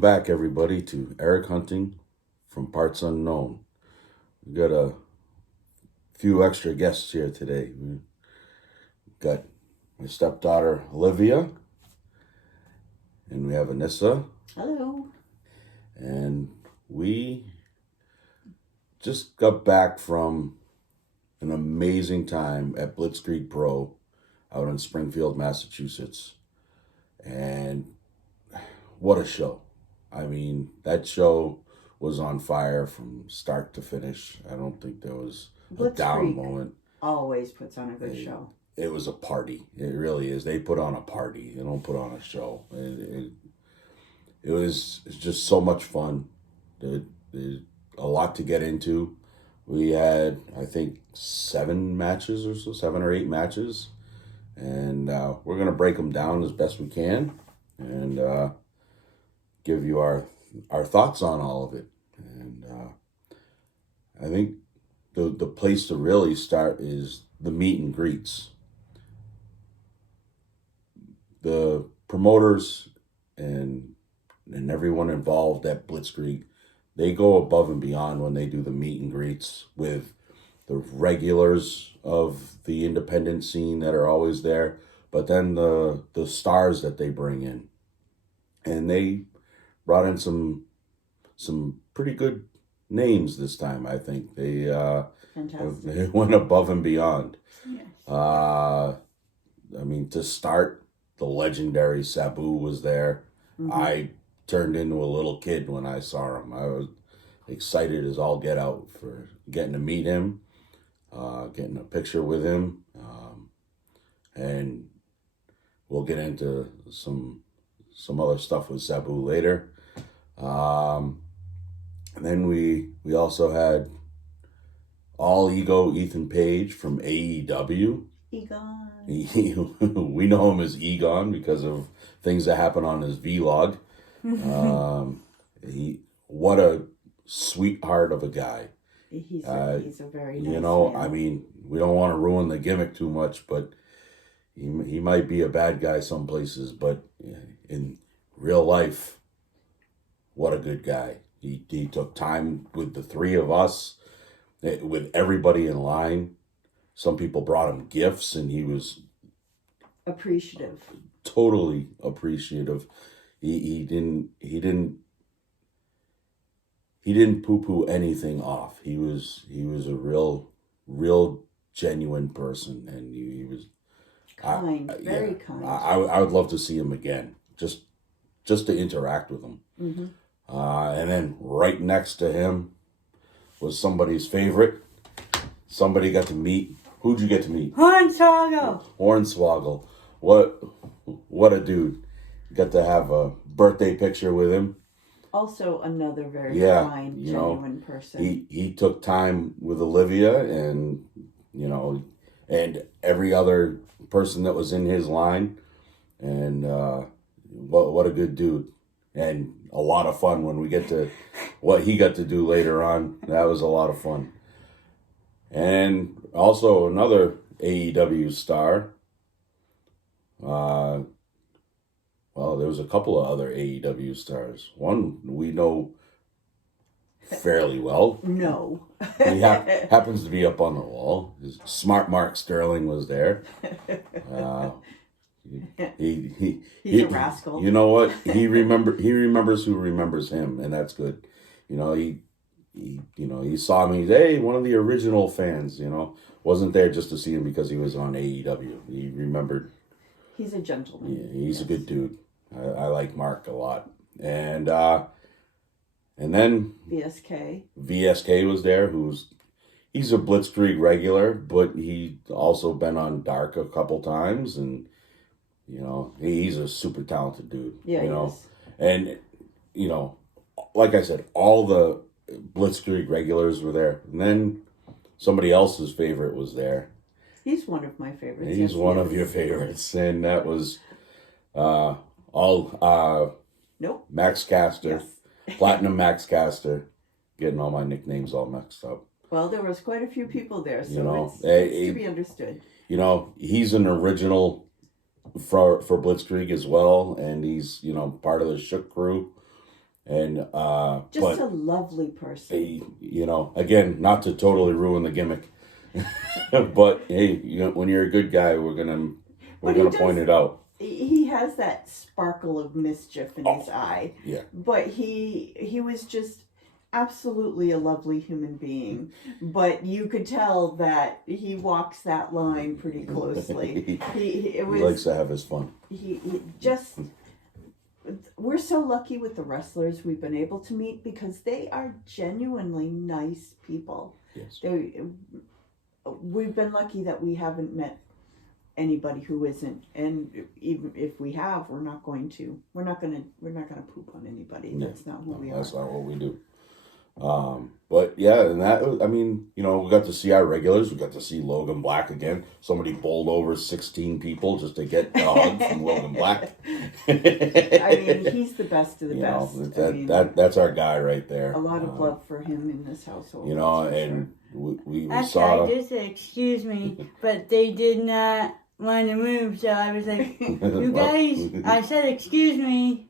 Welcome back, everybody, to Eric Hunting from Parts Unknown. We got a few extra guests here today. We got my stepdaughter, Olivia, and we have Anissa. Hello. And we just got back from an amazing time at Blitzkrieg Pro out in Springfield, Massachusetts. And what a show. I mean, that show was on fire from start to finish. I don't think there was a down moment. Always puts on a good show. It was a party. It really is. They put on a party. They don't put on a show. It was just so much fun. There's a lot to get into. We had, I think, 7 matches or so, 7 or 8 matches. And we're going to break them down as best we can. And give you our thoughts on all of it. And I think the place to really start is the meet and greets. The promoters and everyone involved at Blitzkrieg, they go above and beyond when they do the meet and greets with the regulars of the independent scene that are always there, but then the stars that they bring in. And they brought in some pretty good names this time. I think they went above and beyond. Yes. I mean, to start, the legendary Sabu was there. Mm-hmm. I turned into a little kid when I saw him. I was excited as all get out for getting to meet him, getting a picture with him, and we'll get into some other stuff with Sabu later. And then we also had All Ego Ethan Page from AEW. Egon. We know him as Egon because of things that happen on his vlog. What a sweetheart of a guy. He's a very nice man. I mean, we don't want to ruin the gimmick too much, but he might be a bad guy some places, but in real life, what a good guy. He took time with the 3 of us, with everybody in line. Some people brought him gifts, and he was appreciative. Totally appreciative. He didn't poo-poo anything off. He was a real genuine person, and he was kind, very kind. I would love to see him again, just to interact with him. Mm-hmm. And then right next to him was somebody's favorite. Somebody got to meet. Who'd you get to meet? Hornswoggle. Hornswoggle. What a dude. Got to have a birthday picture with him. Also another very kind, genuine person. He took time with Olivia and every other person that was in his line. And what a good dude. And a lot of fun when we get to what he got to do later on. That was a lot of fun. And also another AEW star. Well, there was a couple of other AEW stars. One we know fairly well. No. He happens to be up on the wall. Smart Mark Sterling was there. He's a rascal. You know what? He remembers who remembers him, and that's good. He saw me. Hey, one of the original fans. Wasn't there just to see him because he was on AEW. He remembered. He's a gentleman. Yeah, he's a good dude. I like Mark a lot, and then VSK was there. He's a Blitzkrieg regular, but he also been on Dark a couple times, and he's a super talented dude. Yeah, he is. And like I said, all the Blitzkrieg regulars were there, and then somebody else's favorite was there. He's one of my favorites. He's one of your favorites, and that was Max Caster, yes. Platinum Max Caster, getting all my nicknames all mixed up. Well, there was quite a few people there, so it's to be understood. He's an original for Blitzkrieg as well, and he's part of the Shook crew. And just a lovely person. You know, again, not to totally ruin the gimmick, but hey, when you're a good guy, we're gonna point it out. He has that sparkle of mischief in his eye. Yeah. But he was just absolutely a lovely human being. But you could tell that he walks that line pretty closely. He likes to have his fun. He just... We're so lucky with the wrestlers we've been able to meet because they are genuinely nice people. Yes. We've been lucky that we haven't met anybody who isn't, and even if we have, we're not going to poop on anybody. That's not who we are. That's not what we do. But yeah, and that, I mean, you know, we got to see our regulars. We got to see Logan Black again. Somebody bowled over 16 people just to get a hug from Logan Black. I mean, he's the best of the best. That's our guy right there. A lot of love for him in this household. You know, and we actually, saw. I did say excuse me, but they did not want to move, so I was like, you guys, I said excuse me.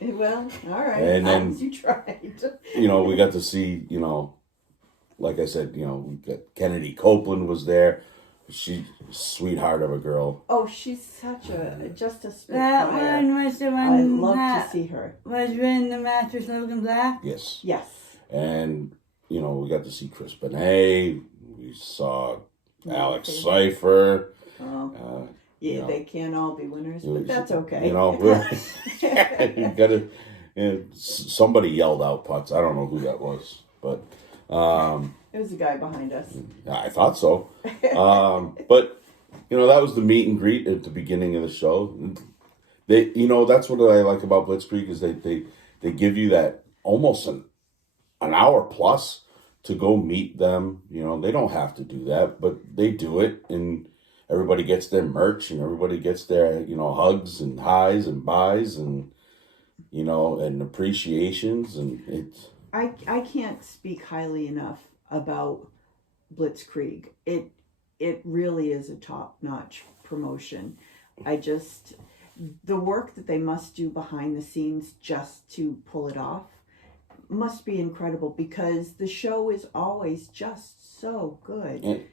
Well, all right. And then you tried. You know, we got to see, you know, like I said, you know, we got Kennedy Copeland was there. She's a sweetheart of a girl. Oh, she's such just a spitfire. That one was the one I love to see her. Was when the match with Logan Black? Yes. Yes. And, you know, we got to see Chris Benet. We saw Alex Cypher. Oh. Yeah, you know, they can't all be winners, but that's okay. You know, you gotta. Somebody yelled out putts. I don't know who that was, but it was the guy behind us. I thought so. But you know, that was the meet and greet at the beginning of the show. They, you know, that's what I like about Blitzkrieg is they give you that almost an hour plus to go meet them. You know, they don't have to do that, but they do it and. Everybody gets their merch and everybody gets their, you know, hugs and highs and buys and, you know, and appreciations. And it's... I can't speak highly enough about Blitzkrieg. It really is a top-notch promotion. The work that they must do behind the scenes just to pull it off must be incredible because the show is always just so good. And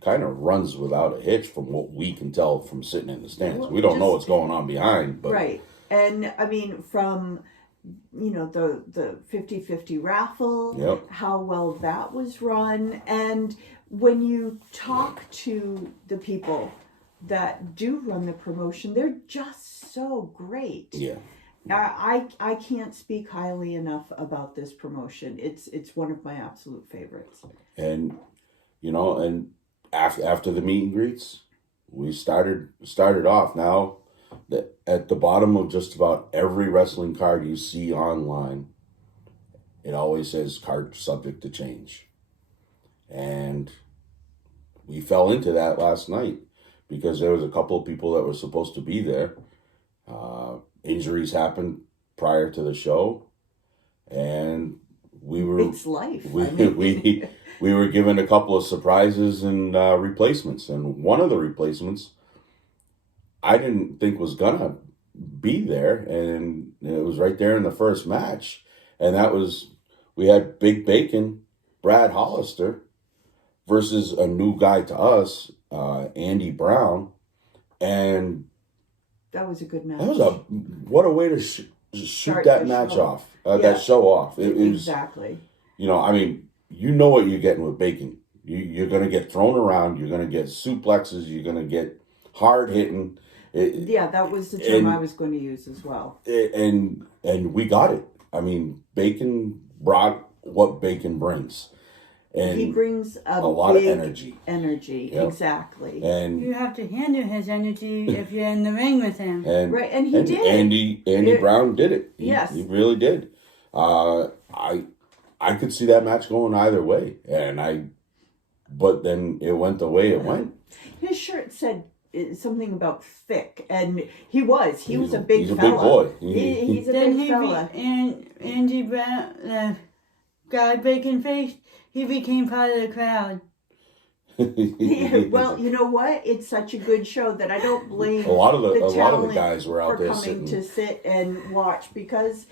kind of runs without a hitch from what we can tell from sitting in the stands. We don't know what's going on behind. But... Right. And, I mean, from, you know, the 50-50 raffle, yep. How well that was run. And when you talk to the people that do run the promotion, they're just so great. Yeah. I can't speak highly enough about this promotion. It's one of my absolute favorites. And... You know, and after the meet and greets, we started off. Now, at the bottom of just about every wrestling card you see online, it always says card subject to change. And we fell into that last night because there was a couple of people that were supposed to be there. Injuries happened prior to the show, and we were... It's life. We were given a couple of surprises and replacements. And one of the replacements I didn't think was going to be there. And it was right there in the first match. And that was, we had Big Bacon, Brad Hollister, versus a new guy to us, Andy Brown. And that was a good match. What a way to shoot that match off, that show off. It was, exactly. You know, I mean, you know what you're getting with Bacon. You're going to get thrown around. You're going to get suplexes. You're going to get hard hitting. Yeah, that was the term I was going to use as well. And we got it. I mean, Bacon brought what Bacon brings. And he brings a lot of energy. Yep. Exactly. And you have to handle his energy if you're in the ring with him. Right, and he did. Andy Brown did it. Yes. He really did. I could see that match going either way. But then it went the way it went. His shirt said something about thick, and he was a big he's a fella. Big boy. He's a big fella. And Andy Brown, the guy Bacon faced, he became part of the crowd. Well, you know what? It's such a good show that I don't blame a lot of the guys were out there coming to sit and watch because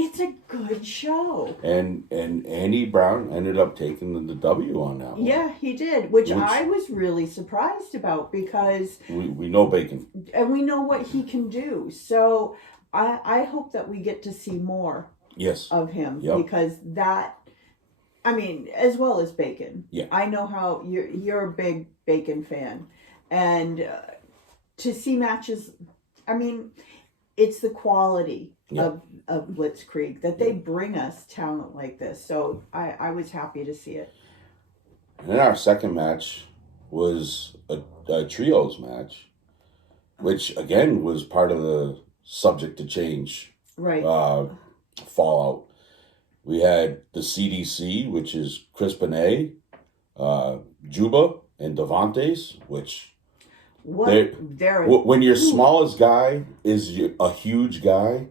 It's a good show. And Andy Brown ended up taking the W on that one. Yeah, he did, which I was really surprised about because we know Bacon. And we know what he can do. So I hope that we get to see more of him because that, I mean, as well as Bacon. Yeah. I know how you're a big Bacon fan. And to see matches, I mean, it's the quality of Blitzkrieg that they bring us talent like this. So I was happy to see it. And then our second match was a trios match, which again was part of the subject to change fallout. We had the CDC, which is Chris Benet, Juba, and Devantes, which when your smallest guy is a huge guy,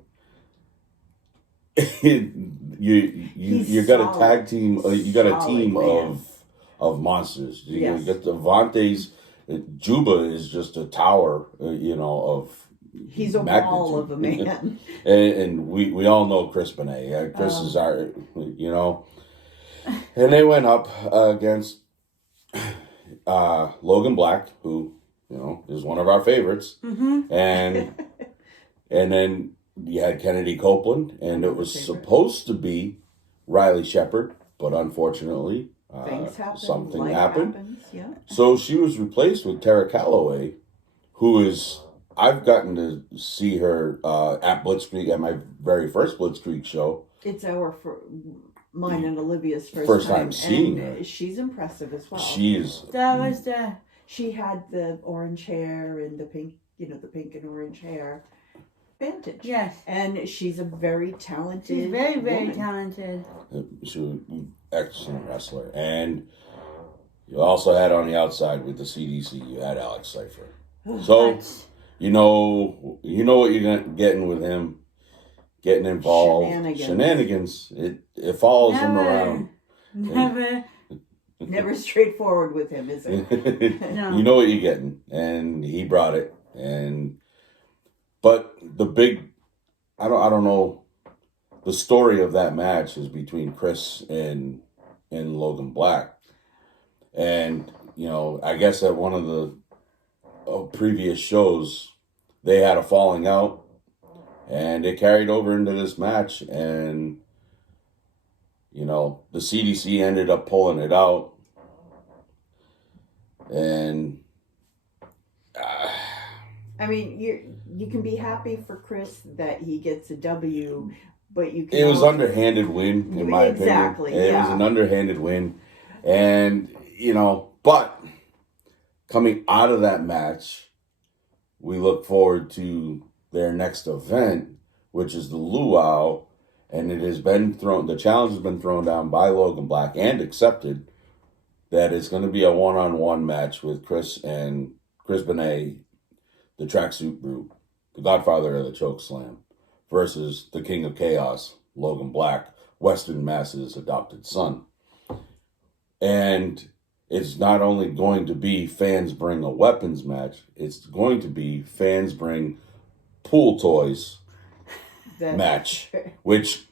you got a tag team. You got a team of monsters. You got Devantes. Juba is just a tower. Of. He's a magnitude. wall of a man. and we all know Chris Benet. Chris is our, And they went up against Logan Black, who, is one of our favorites. Mm-hmm. And then you had Kennedy Copeland, and it was supposed to be Riley Shepard, but unfortunately, something happened. Happens, yeah. So she was replaced with Tara Calloway, who is... I've gotten to see her at Blitzkrieg, at my very first Blitzkrieg show. It's mine and Olivia's first time seeing her. She's impressive as well. She is. She had the orange hair and the pink, the pink and orange hair. Vantage. Yes. And she's a very talented She's very, very woman. talented. She was an excellent wrestler. And you also had on the outside with the CDC, you had Alex Cypher. So... You know what you're getting with him, getting involved. Shenanigans. It follows him around. Never straightforward with him, is it? No. You know what you're getting, and he brought it. But the big, I don't know. The story of that match is between Chris and Logan Black, and I guess at one of the previous shows, they had a falling out, and it carried over into this match, and the CDC ended up pulling it out, and I mean, you can be happy for Chris that he gets a W, but you can. It was underhanded win, in my opinion. Exactly. It was an underhanded win, and but coming out of that match, we look forward to their next event, which is the Luau, and it has been thrown. The challenge has been thrown down by Logan Black and accepted that it's going to be a one-on-one match with Chris Benet, the Tracksuit Brute, the Godfather of the Choke Slam, versus the King of Chaos, Logan Black, Western Mass's adopted son, and. It's not only going to be fans bring a weapons match, it's going to be fans bring pool toys match, which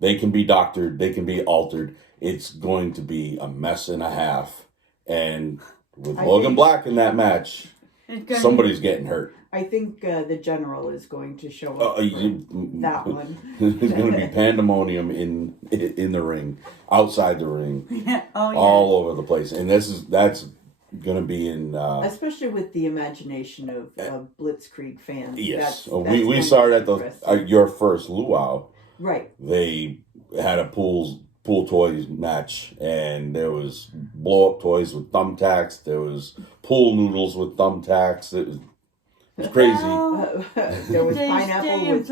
they can be doctored, they can be altered. It's going to be a mess and a half. And with Logan Black in that match, somebody's getting hurt. I think the general is going to show up that one. There's going to be pandemonium in the ring, outside the ring, all over the place, and that's going to be in. Especially with the imagination of Blitzkrieg fans. Yes, we saw it at your first luau. Right. They had a pool toys match, and there was blow up toys with thumbtacks. There was pool noodles with thumbtacks. It was crazy. There was pineapple with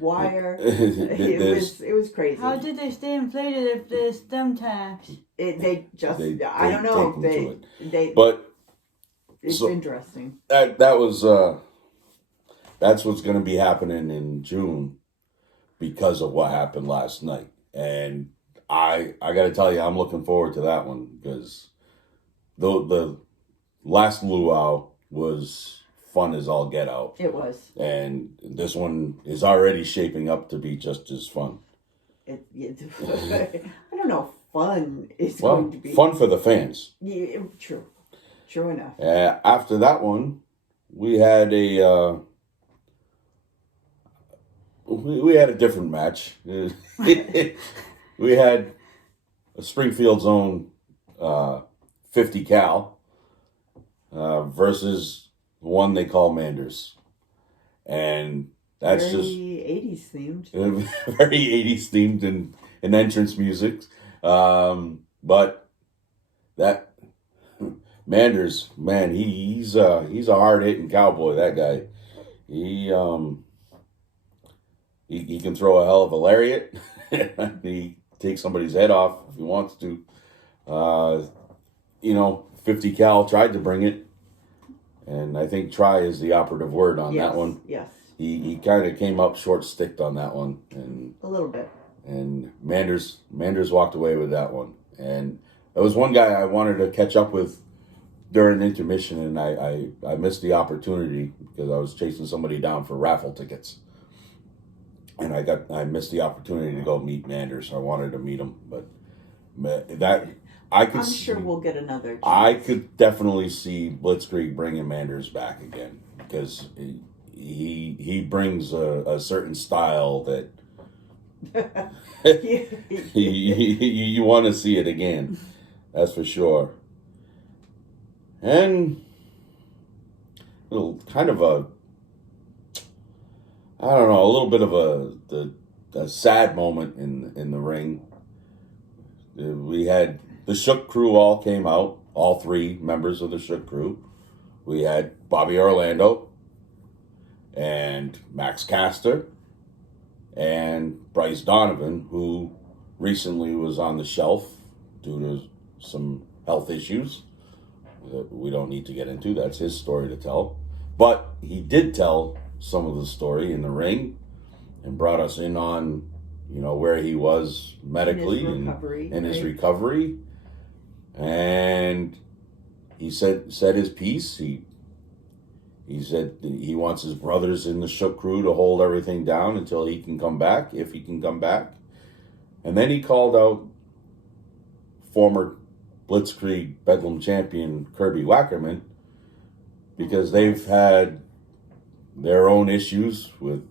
wire. It was crazy. How did they stay inflated if there's thumbtacks? I don't know. It's interesting. That was that's what's going to be happening in June because of what happened last night, and I got to tell you, I'm looking forward to that one because the last luau was fun as all get out. It was. And this one is already shaping up to be just as fun. I don't know. Fun is going to be fun for the fans. Yeah, true enough. After that one, we had a different match. We had a Springfield Zone 50 cal versus one they call Manders, and that's very just 80s themed. Very 80s themed in entrance music. But that Manders, man, he's a hard hitting cowboy. That guy, he can throw a hell of a lariat. He takes somebody's head off if he wants to. 50 cal tried to bring it, and I think try is the operative word on that one. Yes. He kind of came up short-sticked on that one, and a little bit. And Manders walked away with that one. And there was one guy I wanted to catch up with during intermission, and I missed the opportunity because I was chasing somebody down for raffle tickets. And I missed the opportunity to go meet Manders. I wanted to meet him, but I'm sure we'll get another chance. I could definitely see Blitzkrieg bringing Manders back again because he brings a certain style that you want to see it again. That's for sure. And a little bit of a sad moment in the ring. We had the Shook crew all came out, all three members of the Shook crew. We had Bobby Orlando and Max Caster and Bryce Donovan, who recently was on the shelf due to some health issues that we don't need to get into. That's his story to tell. But he did tell some of the story in the ring and brought us in on, where he was medically in his recovery. And he said his piece. He said he wants his brothers in the Shook crew to hold everything down until he can come back, if he can come back. And then he called out former Blitzkrieg Bedlam champion Kirby Wackerman because they've had their own issues with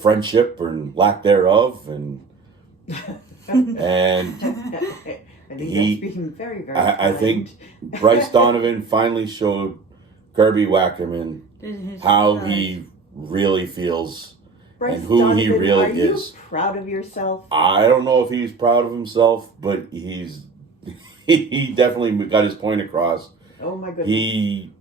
friendship and lack thereof, and I think that's being very, very I think Bryce Donovan finally showed Kirby Wackerman how he really feels Bryce and who Donovan, he really is. Are you proud of yourself? I don't know if he's proud of himself, but he definitely got his point across. Oh my goodness. He,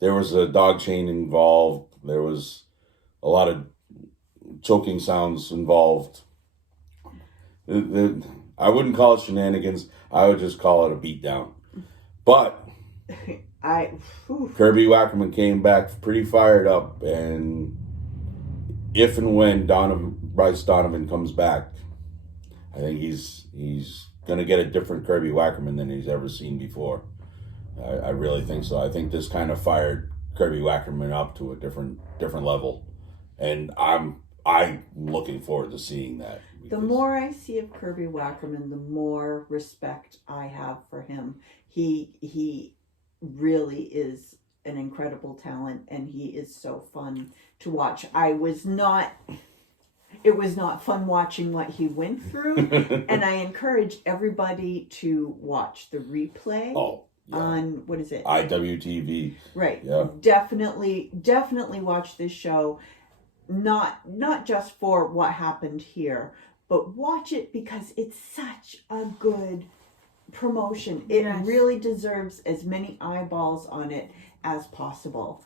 there was a dog chain involved. There was a lot of choking sounds involved. I wouldn't call it shenanigans. I would just call it a beatdown. But Kirby Wackerman came back pretty fired up, and if and when Bryce Donovan comes back, I think he's gonna get a different Kirby Wackerman than he's ever seen before. I really think so. I think this kind of fired Kirby Wackerman up to a different level, and I'm looking forward to seeing that. The more I see of Kirby Wackerman, the more respect I have for him. He really is an incredible talent, and he is so fun to watch. It was not fun watching what he went through, and I encourage everybody to watch the replay. Oh, yeah. On, what is it? IWTV. Right. Yeah. Definitely watch this show. Not just for what happened here, but watch it because it's such a good promotion. It really deserves as many eyeballs on it as possible.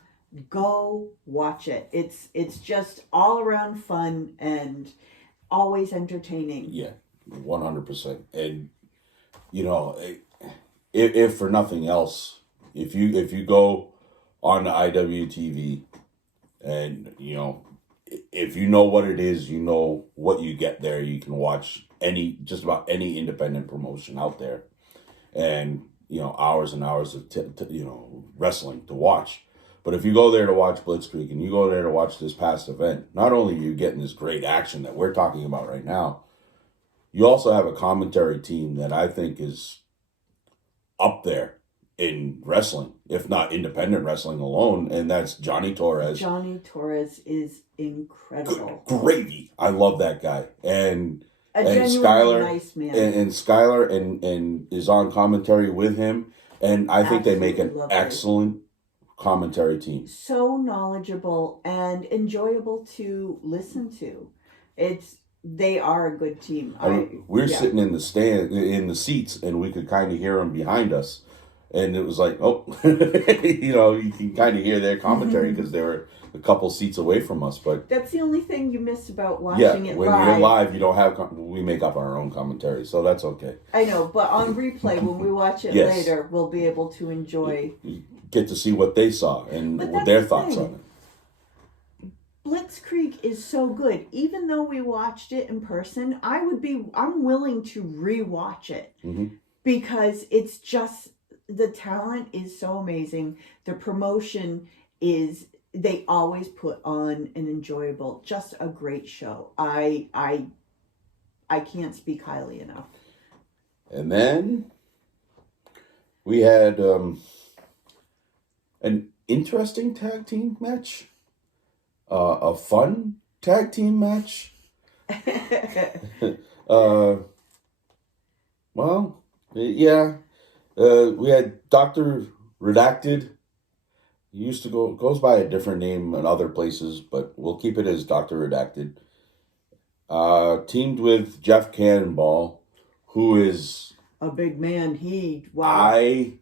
Go watch it. It's just all around fun and always entertaining. Yeah, 100%. And if for nothing else, if you go on the IWTV and if you know what it is, you know what you get there. You can watch just about any independent promotion out there, and hours and hours of wrestling to watch. But if you go there to watch Blitzkrieg and you go there to watch this past event, not only are you getting this great action that we're talking about right now, you also have a commentary team that I think is up there in wrestling, if not independent wrestling alone, and that's Johnny Torres. Johnny Torres is incredible. Gravy. I love that guy. And genuinely Skylar, nice man. and Skylar and is on commentary with him, and I think they make an Absolutely excellent commentary team. So knowledgeable and enjoyable to listen to. They are a good team. We're sitting in the seats, and we could kind of hear them behind us, and it was like, you can kind of hear their commentary because they were a couple seats away from us. But that's the only thing you miss about watching it when live. you're live, you don't have we make up our own commentary, so that's okay. I know, but on replay, when we watch it later, we'll be able to enjoy. You get to see what they saw and But what their that's the thoughts thing. on it. Blitzkrieg is so good. Even though we watched it in person, I'm willing to rewatch it because it's just, the talent is so amazing. The promotion is, they always put on an enjoyable, just a great show. I can't speak highly enough. And then we had an interesting tag team match. A fun tag team match. We had Dr. Redacted. He used to goes by a different name in other places, but we'll keep it as Dr. Redacted. Teamed with Jeff Cannonball, who is a big man. I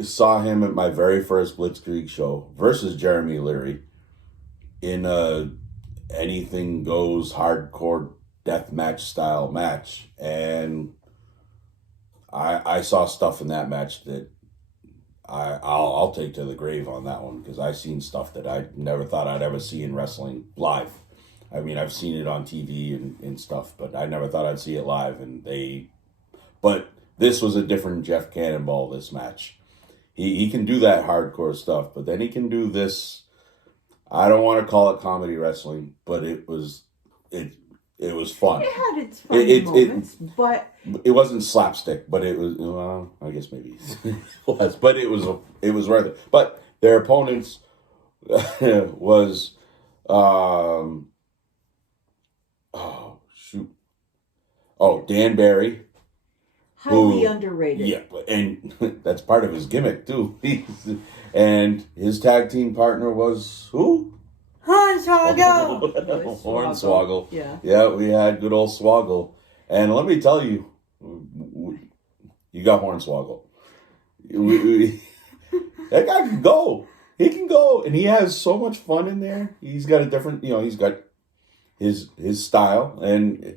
saw him at my very first Blitzkrieg show versus Jeremy Leary in a anything goes hardcore death match style match, and I saw stuff in that match that I'll take to the grave on that one, because I've seen stuff that I never thought I'd ever see in wrestling live. I mean, I've seen it on TV and stuff, but I never thought I'd see it live. But this was a different Jeff Cannonball, this match. He can do that hardcore stuff, but then he can do this. I don't want to call it comedy wrestling, but it was fun. It had its funny moments, but it wasn't slapstick. But it was. Well, I guess maybe it was, but it was worth it. But their opponents was Dan Barry. Highly underrated. Yeah, and that's part of his gimmick too. And his tag team partner was who? Hornswoggle. Hornswoggle. Yeah, we had good old Swoggle. And let me tell you, you got Hornswoggle. That guy can go. He can go, and he has so much fun in there. He's got a different, he's got his style, and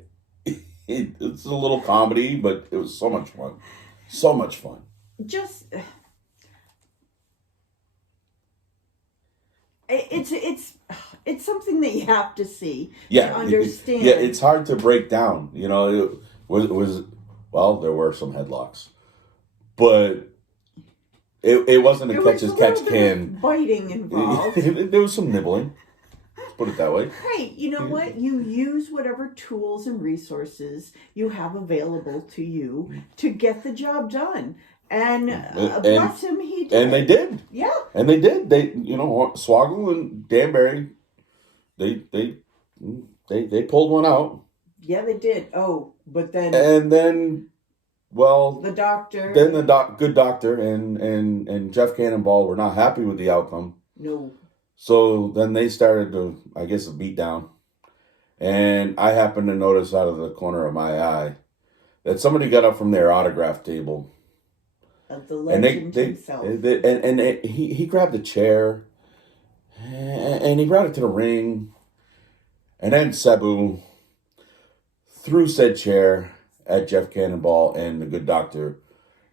it's a little comedy, but it was so much fun. So much fun. Just it's something that you have to see to understand. It's hard to break down. It was there were some headlocks, but it wasn't a catch as catch can. Biting involved. There was some nibbling. Put it that way. Hey, you know what? You use whatever tools and resources you have available to you to get the job done. And bless him, he did. And they did. Yeah. And they did. They, Swoggle and Danbury, they pulled one out. Yeah, they did. Oh, but then. And then, the doctor. Then the good doctor and Jeff Cannonball were not happy with the outcome. No. So then they started to, I guess, a beat down. And I happened to notice out of the corner of my eye that somebody got up from their autograph table. Of the legend himself. He grabbed a chair. And he brought it to the ring. And then Sabu threw said chair at Jeff Cannonball and the good doctor.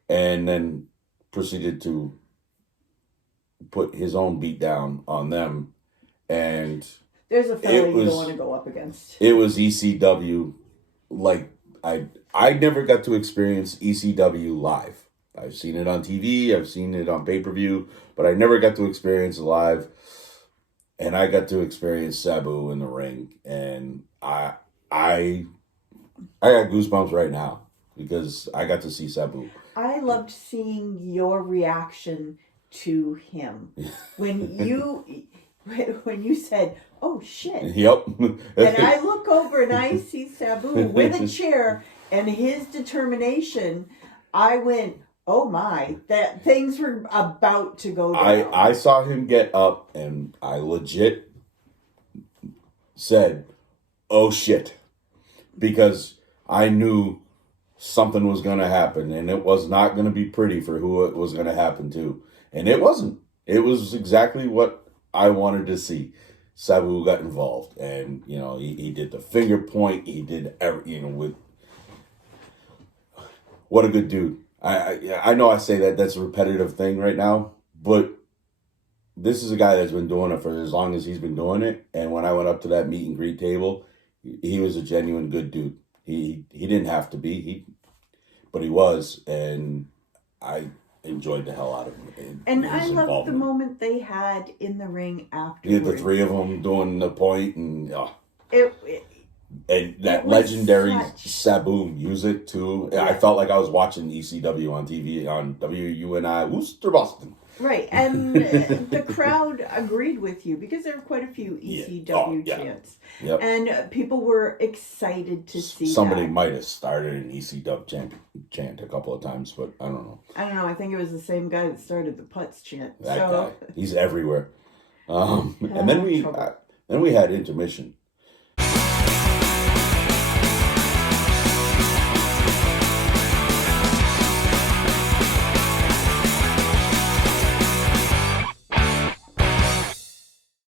And then proceeded to put his own beat down on them, and there's a fellow you don't want to go up against. It was ECW, like I never got to experience ECW live. I've seen it on TV, I've seen it on pay-per-view, but I never got to experience it live. And I got to experience Sabu in the ring, and I got goosebumps right now because I got to see Sabu. I loved seeing your reaction to him when you said, "Oh shit!" Yep. And I look over and I see Sabu with a chair and his determination. I went, "Oh my!" That things were about to go down. I saw him get up, and I legit said, "Oh shit," because I knew something was going to happen, and it was not going to be pretty for who it was going to happen to. And it wasn't. It was exactly what I wanted to see. Sabu got involved, and he did the finger point. He did with what a good dude. I know I say that's a repetitive thing right now, but this is a guy that's been doing it for as long as he's been doing it. And when I went up to that meet and greet table, he was a genuine good dude. He didn't have to be, but he was, and I enjoyed the hell out of him. And I loved the moment they had in the ring afterwards. Yeah, the three of them doing the point, and and that it was legendary Sabu music too. Yeah. I felt like I was watching ECW on TV on WUNI Worcester, Boston. Right, and the crowd agreed with you because there were quite a few ECW chants. Yep. And people were excited to see Somebody might have started an ECW chant a couple of times, but I don't know. I think it was the same guy that started the Putz chant. That guy. He's everywhere. And then we had intermission.